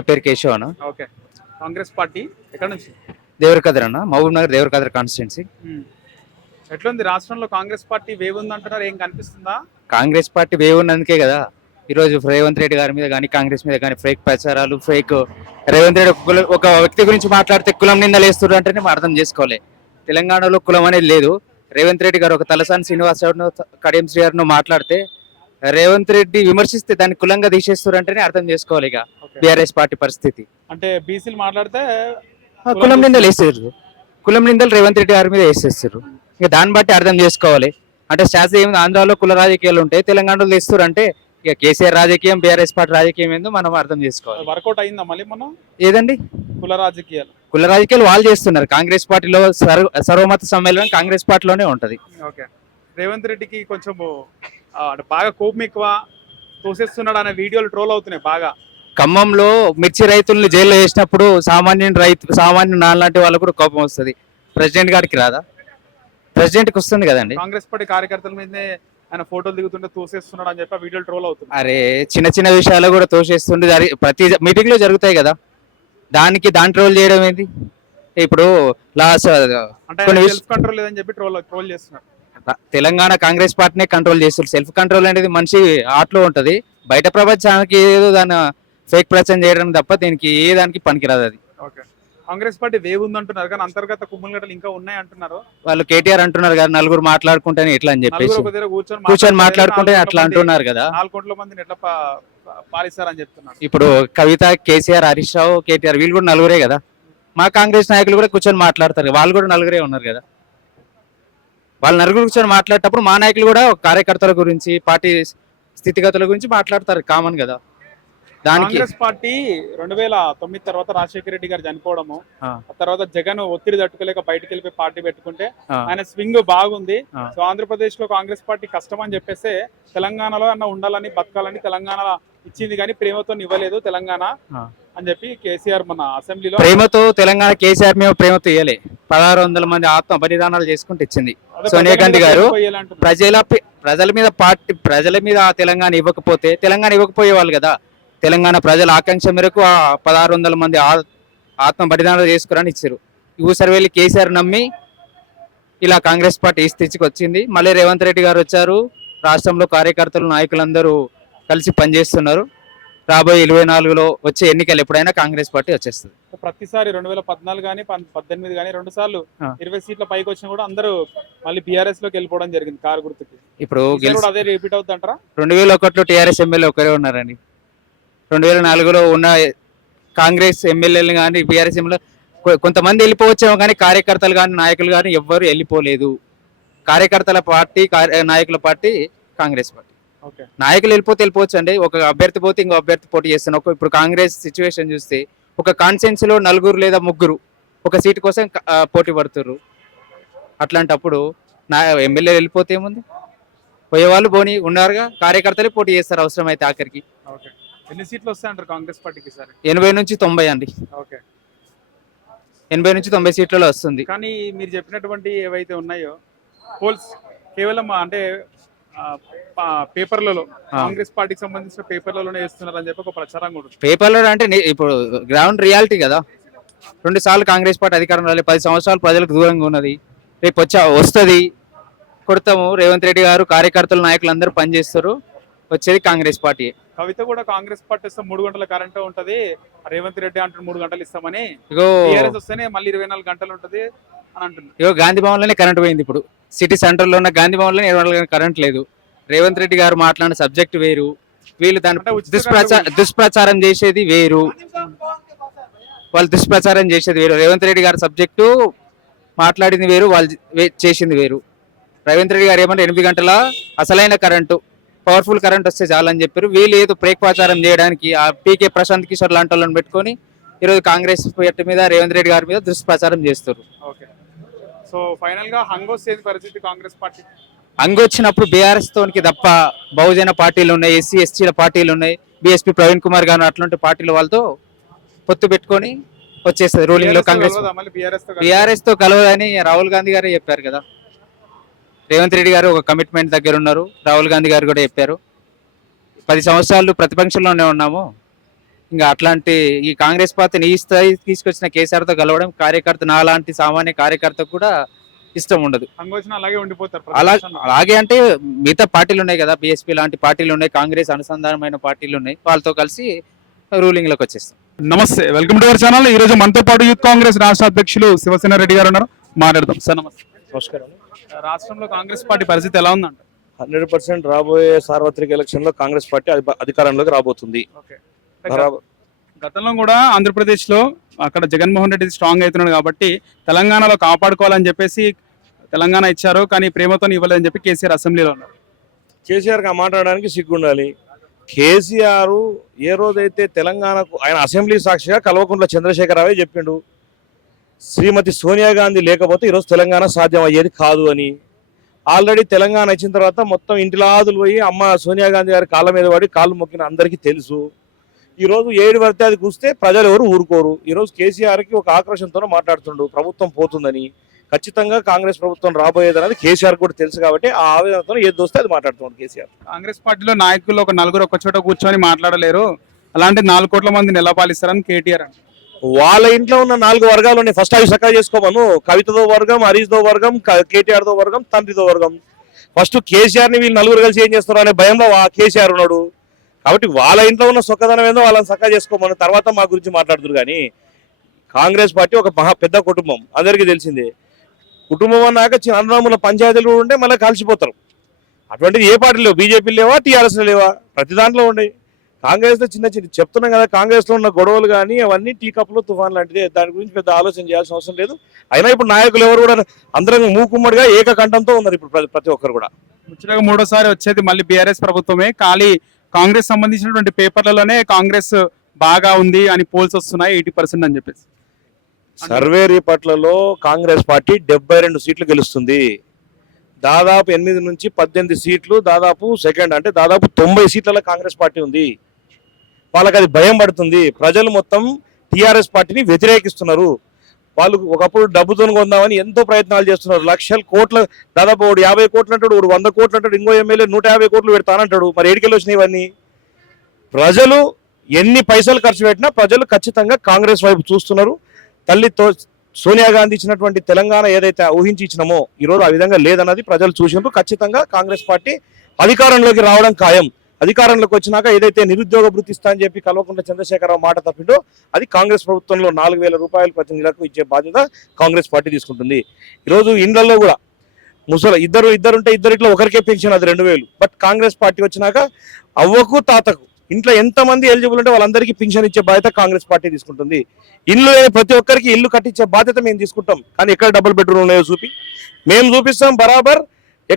నా పేరు కేశవ్ అన్న. ఓకే. కాంగ్రెస్ పార్టీ ఎక్కడ నుంచి? దేవరకద్ర అన్న. Mahabubnagar Devarakadra constituency. ఎట్లుంది? రాష్ట్రంలో కాంగ్రెస్ పార్టీ వేవ్ ఉంది అంటున్నారు ఏం కనిపిస్తుందా? కాంగ్రెస్ పార్టీ వేవ్ ఉన్నందుకే కదా. ఈరోజు రేవంత్ రెడ్డి గారి మీద కానీ కాంగ్రెస్ మీద కానీ ఫేక్ ప్రచారాలు ఫేక్ రేవంత్ రెడ్డి ఒక వ్యక్తి గురించి మాట్లాడితే కులం నిందలు వేస్తున్నారు అంటేనే అర్థం చేసుకోవాలి తెలంగాణలో కులం అనేది లేదు. రేవంత్ రెడ్డి గారు ఒక తలసాని శ్రీనివాస్ గౌడ్ను, కడియం శ్రీ గారిను మాట్లాడితే రేవంత్ రెడ్డి విమర్శిస్తే దాన్ని కులంగా తీసేస్తారు అంటేనే అర్థం చేసుకోవాలి ఇక. బీఆర్ఎస్ పార్టీ పరిస్థితి. అంటే బీసీలు మాట్లాడితే కులం నిందలు వేసేసారు కులం నిందలు రేవంత్ రెడ్డి గారి మీద వేసేస్తారు. ఇక దాన్ని బట్టి అర్థం చేసుకోవాలి. అంటే శాస్త్రీయ ఆంధ్రాలో కుల రాజకీయాలు ఉంటాయి తెలంగాణలో తెస్తారు అంటే ఇక కేసీఆర్ రాజకీయం బీఆర్ఎస్ పార్టీ రాజకీయం ఏందో మనం అర్థం చేసుకోవాలి. వర్కౌట్ అయిందా మళ్ళీ మనం ఏదండి? కుల రాజకీయాలు. కుల రాజకీయాలు వాళ్ళు చేస్తున్నారు. కాంగ్రెస్ పార్టీలో సర్వ సర్వమత సమ్మేళనం కాంగ్రెస్ పార్టీలోనే ఉంటది. ఓకే. రేవంత్ రెడ్డికి కొంచెం బాగా కోపం ఎక్కువ తోసేస్తున్నాడు అనే వీడియోలు ట్రోల్ అవుతున్నాయి బాగా. ఖమ్మంలో మిర్చి రైతుల్ని జైల్లో వేసినప్పుడు సామాన్య రైతు సామాన్య నాలాంటి వాళ్ళకు కూడా కోపం వస్తుంది. ప్రెసిడెంట్ గారికి రాదా? ప్రెసిడెంట్కి వస్తుంది కదండి. కాంగ్రెస్ పార్టీ కార్యకర్తల మీదనే ఆయన ఫోటోలు దిగుతుంటే తోసేస్తున్నాడు అని చెప్పి వీడియోలు ట్రోల్ అవుతున్నాయి. అరే చిన్న చిన్న విషయాలు కూడా తోసేస్తుండే ప్రతి మీటింగ్లో జరుగుతాయి కదా. దానికి దాని ట్రోల్ చేయడం ఏంది ఇప్పుడు లాస్ట్ అంటే సెల్ఫ్ కంట్రోల్ లేదని చెప్పి ట్రోల్ ట్రోల్ చేస్తున్నారు తెలంగాణ కాంగ్రెస్ పార్టీనే కంట్రోల్ చేస్తుంది సెల్ఫ్ కంట్రోల్ అనేది మనిషి ఆటలో ఉంటది. బయట ప్రపంచానికి ఏదో దాని ఫేక్ ప్రచారం చేయడం తప్ప దీనికి ఏ దానికి పనికిరాదు అది. కాంగ్రెస్ పార్టీ వేవ్ ఉంది అంటున్నారు కానీ అంతర్గత కుమ్ములగడ్డలు ఇంకా ఉన్నాయి అంటున్నారు. వాళ్ళు కేటీఆర్ అంటున్నారు కదా నలుగురు మాట్లాడుకుంటేనే ఇట్లా అని చెప్పేసి. కూర్చొని మాట్లాడుకుంటే అట్లా అంటున్నారు కదా. నాలుగు కోట్ల మందిని ఎట్లా పాలిస్తారని చెప్తున్నారు. ఇప్పుడు కవిత కేసీఆర్ హరీష్ రావు కేటీఆర్ వీళ్ళు కూడా నలుగురే కదా. మా కాంగ్రెస్ నాయకులు కూడా కూర్చొని మాట్లాడతారు. వాళ్ళు కూడా నలుగురే ఉన్నారు కదా. వాళ్ళు నలుగురు కూర్చొని మాట్లాడేటప్పుడు మా నాయకులు కూడా కార్యకర్తల గురించి పార్టీ స్థితిగతుల గురించి మాట్లాడతారు కామన్ కదా. దానికి కాంగ్రెస్ పార్టీ రెండు వేల తొమ్మిది తర్వాత రాజశేఖర రెడ్డి గారు చనిపోవడము తర్వాత జగన్ ఒత్తిడి తట్టుకోలేక బయటకు వెళ్ళిపోయి పార్టీ పెట్టుకుంటే ఆయన స్వింగ్ బాగుంది. సో ఆంధ్రప్రదేశ్లో కాంగ్రెస్ పార్టీ కష్టం అని చెప్పేస్తే తెలంగాణలో అన్న ఉండాలని బతకాలని తెలంగాణ ఇచ్చింది కానీ ప్రేమతో ఇవ్వలేదు తెలంగాణ. అని చెప్పి కేసీఆర్ మన అసెంబ్లీలో ప్రేమతో తెలంగాణ కేసీఆర్ మేము ప్రేమతో ఇయ్యలే. పదహారు వందల మంది ఆత్మ బలిదానాలు చేసుకుంటూ ఇచ్చింది. సోనియా గాంధీ గారు. ప్రజల. ప్రజల మీద పార్టీ ప్రజల మీద ఆ తెలంగాణ ఇవ్వకపోతే తెలంగాణ ఇవ్వకపోయేవాళ్ళు కదా. తెలంగాణ ప్రజల ఆకాంక్ష మేరకు ఆ పదహారు వందల మంది ఆత్మ బలిదానాలు చేసుకురని ఇచ్చారు. ఊసరి వెళ్ళి కేసీఆర్ నమ్మి ఇలా కాంగ్రెస్ పార్టీ వచ్చింది. మళ్ళీ రేవంత్ రెడ్డి గారు వచ్చారు. రాష్ట్రంలో కార్యకర్తలు నాయకులందరూ కలిసి పనిచేస్తున్నారు. రాబోయే ఇరవై నాలుగులో వచ్చే ఎన్నికలు ఎప్పుడైనా కాంగ్రెస్ పార్టీ వచ్చేస్తుంది. ప్రతిసారి రెండు వేల పద్నాలుగు కానీ పద్దెనిమిది కానీ రెండు సార్లు. ఇరవై సీట్ల పైకి వచ్చినా కూడా అందరూ మళ్ళీ బీఆర్ఎస్లోకి వెళ్ళిపోవడం జరిగింది కారు గుర్తుకి. ఇప్పుడు అదే రిపీట్ అవుతుంటారా రెండు వేల ఒకటిలో టీఆర్ఎస్ ఎమ్మెల్యే ఒకరే ఉన్నారండి. రెండు వేల నాలుగులో ఉన్న కాంగ్రెస్ ఎమ్మెల్యేలు కానీ బీఆర్ఎస్ ఎమ్మెల్యే కొంతమంది వెళ్ళిపోవచ్చేమో కానీ కార్యకర్తలు కానీ నాయకులు కానీ ఎవ్వరు వెళ్ళిపోలేదు. కార్యకర్తల పార్టీ నాయకుల పార్టీ కాంగ్రెస్ పార్టీ. ఓకే. నాయకులు వెళ్ళిపోతే వెళ్ళిపోవచ్చు అండి ఒక అభ్యర్థి పోతే ఇంకో అభ్యర్థి పోటీ చేస్తున్నారు. ఒక ఇప్పుడు కాంగ్రెస్ సిచ్యువేషన్ చూస్తే ఒక కాన్సెన్స్లో నలుగురు లేదా ముగ్గురు ఒక సీటు కోసం పోటీ పడుతుర్రు. అట్లాంటప్పుడు నా ఎమ్మెల్యే వెళ్ళిపోతే ఏముంది? పోయేవాళ్ళు పోనీ ఉన్నారుగా కార్యకర్తలే పోటీ చేస్తారు అవసరమైతే ఆఖరికి. ఓకే. ఎన్ని సీట్లు వస్తాయంటారు కాంగ్రెస్ పార్టీకి సరే? ఎనభై నుంచి తొంభై అండి. ఓకే. ఎనభై నుంచి తొంభై సీట్లలో వస్తుంది. కానీ మీరు చెప్పినటువంటి ఏవైతే ఉన్నాయో పోల్స్ కేవలం అంటే పేపర్లలో. కాంగ్రెస్ పార్టీకి సంబంధించిన పేపర్లలోనే వేస్తున్నారు అని చెప్పి ఒక ప్రచారం కూడా. పేపర్లో అంటే ఇప్పుడు గ్రౌండ్ రియాలిటీ కదా. రెండు సార్లు కాంగ్రెస్ పార్టీ అధికారం రాలేదు పది సంవత్సరాలు ప్రజలకు దూరంగా ఉన్నది. రేపు వచ్చా వస్తుంది. కొడతాము. రేవంత్ రెడ్డి గారు కార్యకర్తలు నాయకులు అందరూ పనిచేస్తారు. వచ్చేది కాంగ్రెస్ పార్టీ. కవిత కూడా కాంగ్రెస్ పార్టీ వస్తే మూడు గంటల కరెంట్ ఉంటది. రేవంత్ రెడ్డి అంటారు మూడు గంటలు ఇస్తామని. వస్తేనే మళ్ళీ ఇరవై నాలుగు గంటలు ఉంటది అని అంటున్నారు ఇగో గాంధీ భవన్లోనే కరెంట్ పోయింది ఇప్పుడు. సిటీ సెంటర్లో ఉన్న గాంధీ భవన్లోనే ఇరవై కరెంట్ లేదు. రేవంత్ రెడ్డి గారు మాట్లాడిన సబ్జెక్ట్ వేరు. వీళ్ళు దాని దుష్ప్రచార దుష్ప్రచారం చేసేది వేరు. వాళ్ళు దుష్ప్రచారం చేసేది వేరు. రేవంత్ రెడ్డి గారి సబ్జెక్టు మాట్లాడింది వేరు వాళ్ళు చేసింది వేరు. రేవంత్ రెడ్డి గారు ఏమంటే ఎనిమిది గంటల అసలైన కరెంటు పవర్ఫుల్ కరెంట్ వస్తే చాలని చెప్పారు. వీళ్ళు ఏదో బ్రేక్ ప్రచారం చేయడానికి ఆ పీకే ప్రశాంత్ కిషోర్ లాంటి వాళ్ళని పెట్టుకొని ఈరోజు కాంగ్రెస్ పార్టీ మీద రేవంత్ రెడ్డి గారి మీద దుష్ప్రచారం చేస్తారు సో ఫైనల్గా హంగోసేది పరిస్థితి కాంగ్రెస్ పార్టీ. అంగొచ్చినప్పుడు బీఆర్ఎస్ తోనికి తప్ప బహుజన పార్టీలు ఉన్నాయి ఎస్సీ ఎస్టీల పార్టీలు ఉన్నాయి బీఎస్పీ ప్రవీణ్ కుమార్ గారు అట్లాంటి పార్టీల వాళ్ళతో పొత్తు పెట్టుకొని వచ్చేస్తుంది రూలింగ్లో కాంగ్రెస్? బీఆర్ఎస్తో కలవదని రాహుల్ గాంధీ గారే చెప్పారు కదా. రేవంత్ రెడ్డి గారు ఒక కమిట్మెంట్ దగ్గర ఉన్నారు రాహుల్ గాంధీ గారు కూడా చెప్పారు. పది సంవత్సరాలు ప్రతిపక్షంలోనే ఉన్నాము. ఇంకా అట్లాంటి ఈ కాంగ్రెస్ పార్టీని ఈ స్థాయి తీసుకొచ్చిన కేసీఆర్తో కలవడం కార్యకర్త నా లాంటి సామాన్య కార్యకర్తకు కూడా ఇష్టం ఉండదు. అలాగే ఉండిపోతారు అలా. అలాగే అంటే మిగతా పార్టీలు ఉన్నాయి కదా బీఎస్పీ లాంటి పార్టీలు ఉన్నాయి కాంగ్రెస్ అనుసంధానమైన పార్టీలు ఉన్నాయి వాళ్ళతో కలిసి రూలింగ్లోకి వచ్చేస్తాం. నమస్తే వెల్కమ్ టు అవర్ ఛానల్. ఈ రోజు మనతో పాటు యూత్ కాంగ్రెస్ రాష్ట్ర అధ్యక్షులు శివసేన రెడ్డి గారు ఉన్నారు. మాట్లాడదాం. సార్ నమస్తే. నమస్కారం. రాష్ట్రంలో కాంగ్రెస్ పార్టీ పరిస్థితి ఎలా ఉందంట? హండ్రెడ్ పర్సెంట్ రాబోయే సార్వత్రిక ఎలక్షన్లో కాంగ్రెస్ పార్టీ అధి- అధికారంలోకి రాబోతుంది. గతంలో కూడా ఆంధ్రప్రదేశ్లో అక్కడ జగన్మోహన్ రెడ్డి స్ట్రాంగ్ అవుతున్నాడు కాబట్టి తెలంగాణలో కాపాడుకోవాలని చెప్పేసి తెలంగాణ ఇచ్చారు కానీ ప్రేమతో ఇవ్వలేదని చెప్పి కేసీఆర్ అసెంబ్లీలో ఉన్నారు. కేసీఆర్గా మాట్లాడడానికి సిగ్గుండాలి. కేసీఆర్ ఏ రోజైతే తెలంగాణకు ఆయన అసెంబ్లీ సాక్షిగా కల్వకుంట్ల చంద్రశేఖరరావే చెప్పిండు శ్రీమతి సోనియా గాంధీ లేకపోతే ఈరోజు తెలంగాణ సాధ్యం అయ్యేది కాదు అని. ఆల్రెడీ తెలంగాణ ఇచ్చిన తర్వాత మొత్తం ఇంటిలాదులు పోయి అమ్మ సోనియా గాంధీ గారి కాళ్ళ మీద పడి కాళ్ళు మొక్కిన అందరికీ తెలుసు. ఈ రోజు ఏడు పడితే అది కూస్తే ప్రజలు ఎవరు ఊరుకోరు. ఈ రోజు కేసీఆర్కి ఒక ఆక్రోషంతో మాట్లాడుతుండు. ప్రభుత్వం పోతుందని. ఖచ్చితంగా కాంగ్రెస్ ప్రభుత్వం రాబోయేది అనేది కేసీఆర్ కూడా తెలుసు కాబట్టి ఆ ఆవేదనతో ఏది దోస్తే అది మాట్లాడుతున్నాడు కేసీఆర్. కాంగ్రెస్ పార్టీలో నాయకులు ఒక నలుగురు ఒక చోట కూర్చొని మాట్లాడలేరు. అలాంటి నాలుగు కోట్ల మందిని ఎలా పాలిస్తారని కేటీఆర్ వాళ్ళ ఇంట్లో ఉన్న నాలుగు వర్గాలు ఉన్నాయి ఫస్ట్ అవి చక్కగా చేసుకోమను. కవితతో వర్గం హరీష్తో వర్గం కేటీఆర్తో వర్గం తండ్రితో వర్గం. ఫస్ట్ కేసీఆర్ని వీళ్ళు నలుగురు కలిసి ఏం చేస్తారు అనే భయంలో కేసీఆర్ ఉన్నాడు. కాబట్టి వాళ్ళ ఇంట్లో ఉన్న సొక్కదనం ఏందో వాళ్ళని చక్కగా చేసుకోమని తర్వాత మా గురించి మాట్లాడుతురు కానీ కాంగ్రెస్ పార్టీ ఒక మహా పెద్ద కుటుంబం. అందరికీ తెలిసిందే. కుటుంబం అన్నాక చిన్నరాముల పంచాయతీలు కూడా ఉంటే మళ్ళీ కలిసిపోతారు అటువంటిది ఏ పార్టీ లేవు? బీజేపీ లేవా? టీఆర్ఎస్ లేవా? ప్రతి దాంట్లో ఉండే. కాంగ్రెస్లో చిన్న చిన్న చెప్తున్నాం కదా కాంగ్రెస్లో ఉన్న గొడవలు కానీ అవన్నీ టీ కప్పులు తుఫాన్ లాంటిది. దాని గురించి పెద్ద ఆలోచన చేయాల్సిన అవసరం లేదు. అయినా ఇప్పుడు నాయకులు ఎవరు కూడా అందరం మూకుమ్మడిగా ఏకకంఠంతో ఉన్నారు ఇప్పుడు ప్రతి- ప్రతి ఒక్కరు కూడా. ముచ్చటగా మూడోసారి వచ్చేది మళ్ళీ బీఆర్ఎస్ ప్రభుత్వమే. ఖాళీ కాంగ్రెస్ సంబంధించినటువంటి పేపర్లలోనే కాంగ్రెస్ బాగా ఉంది అని పోల్స్ వస్తున్నాయి ఎయిటీ పర్సెంట్ అని చెప్పేసి. సర్వే రిపోర్ట్లలో కాంగ్రెస్ పార్టీ డెబ్బై రెండు సీట్లు గెలుస్తుంది. దాదాపు ఎనిమిది నుంచి పద్దెనిమిది సీట్లు దాదాపు సెకండ్ అంటే దాదాపు తొంభై సీట్లలో కాంగ్రెస్ పార్టీ ఉంది. వాళ్ళకి అది భయం పడుతుంది. ప్రజలు మొత్తం టీఆర్ఎస్ పార్టీని వ్యతిరేకిస్తున్నారు. వాళ్ళు ఒకప్పుడు డబ్బుతో కొందామని ఎంతో ప్రయత్నాలు చేస్తున్నారు. లక్షల కోట్ల దాదాపు ఒకడు యాభై కోట్లు అంటాడు ఒకడు వంద కోట్లు అంటాడు ఇంకో ఎమ్మెల్యే నూట యాభై కోట్లు పెడతానంటాడు. మరి ఏడికెళ్ళి వచ్చినాయి ఇవన్నీ? ప్రజలు ఎన్ని పైసలు ఖర్చు పెట్టినా ప్రజలు ఖచ్చితంగా కాంగ్రెస్ వైపు చూస్తున్నారు. తల్లితో సోనియా గాంధీ ఇచ్చినటువంటి తెలంగాణ ఏదైతే ఊహించి ఇచ్చినామో ఈరోజు ఆ విధంగా లేదన్నది ప్రజలు చూసినప్పుడు ఖచ్చితంగా కాంగ్రెస్ పార్టీ అధికారంలోకి రావడం ఖాయం. అధికారంలోకి వచ్చినాక ఏదైతే నిరుద్యోగ భృతి అని చెప్పి కల్వకుంట్ల చంద్రశేఖరరావు మాట తప్పిడో అది కాంగ్రెస్ ప్రభుత్వంలో నాలుగు వేల రూపాయలు ప్రతి నెలకు ఇచ్చే బాధ్యత కాంగ్రెస్ పార్టీ తీసుకుంటుంది. ఈరోజు ఇండ్లలో కూడా ముసలి ఇద్దరు ఇద్దరు ఉంటే ఇద్దరిట్లో ఒకరికే పెన్షన్ అది రెండు వేలు. బట్ కాంగ్రెస్ పార్టీ వచ్చినాక అవ్వకు తాతకు ఇంట్లో ఎంతమంది ఎలిజిబుల్ ఉంటే వాళ్ళందరికీ పింఛన్ ఇచ్చే బాధ్యత కాంగ్రెస్ పార్టీ తీసుకుంటుంది. ఇల్లు లేని ప్రతి ఒక్కరికి ఇల్లు కట్టించే బాధ్యత మేము తీసుకుంటాం. కానీ ఎక్కడ డబుల్ బెడ్రూమ్ ఉన్నాయో చూపి. మేము చూపిస్తాం బరాబర్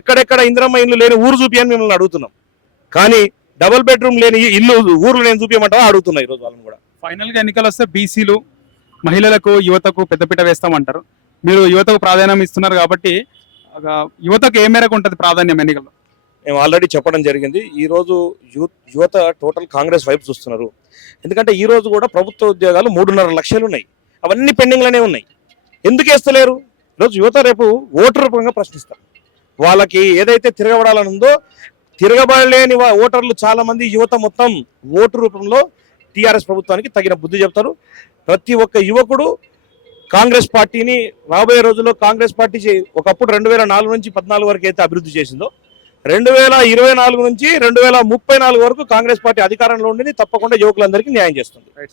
ఎక్కడెక్కడ ఇందిరమ్మ ఇల్లు లేని ఊరు చూపి అని మిమ్మల్ని అడుగుతున్నాం. కానీ డబుల్ బెడ్రూమ్ లేని ఇల్లు ఊర్లు నేను చూపించమంటావా? అడుగుతున్నా ఈరోజు వాళ్ళని కూడా. ఫైనల్గా ఎన్నికలు వస్తే బీసీలు మహిళలకు యువతకు పెద్దపీట వేస్తామంటారు. మీరు యువతకు ప్రాధాన్యం ఇస్తున్నారు కాబట్టి యువతకు ఏ మేరకు ఉంటుంది ప్రాధాన్యం ఎన్నికల్లో? మేము ఆల్రెడీ చెప్పడం జరిగింది. ఈ రోజు యూత్ యువత టోటల్ కాంగ్రెస్ వైపు చూస్తున్నారు. ఎందుకంటే ఈ రోజు కూడా ప్రభుత్వ ఉద్యోగాలు మూడున్నర లక్షలు ఉన్నాయి. అవన్నీ పెండింగ్లోనే ఉన్నాయి. ఎందుకు వేస్తలేరు? ఈరోజు యువత రేపు ఓటు రూపంగా ప్రశ్నిస్తారు. వాళ్ళకి ఏదైతే తిరగబడాలని ఉందో తిరగబడలేని ఓటర్లు చాలా మంది యువత మొత్తం ఓటు రూపంలో టీఆర్ఎస్ ప్రభుత్వానికి తగిన బుద్ధి చెప్తారు. ప్రతి ఒక్క యువకుడు కాంగ్రెస్ పార్టీని రాబోయే రోజుల్లో కాంగ్రెస్ పార్టీ చే- ఒకప్పుడు రెండు వేల నాలుగు నుంచి పద్నాలుగు వరకు అయితే అభివృద్ధి చేసిందో రెండు వేల ఇరవై నాలుగు నుంచి రెండు వేల ముప్పై నాలుగు వరకు కాంగ్రెస్ పార్టీ అధికారంలో ఉండి తప్పకుండా యువకులందరికీ న్యాయం చేస్తుంది.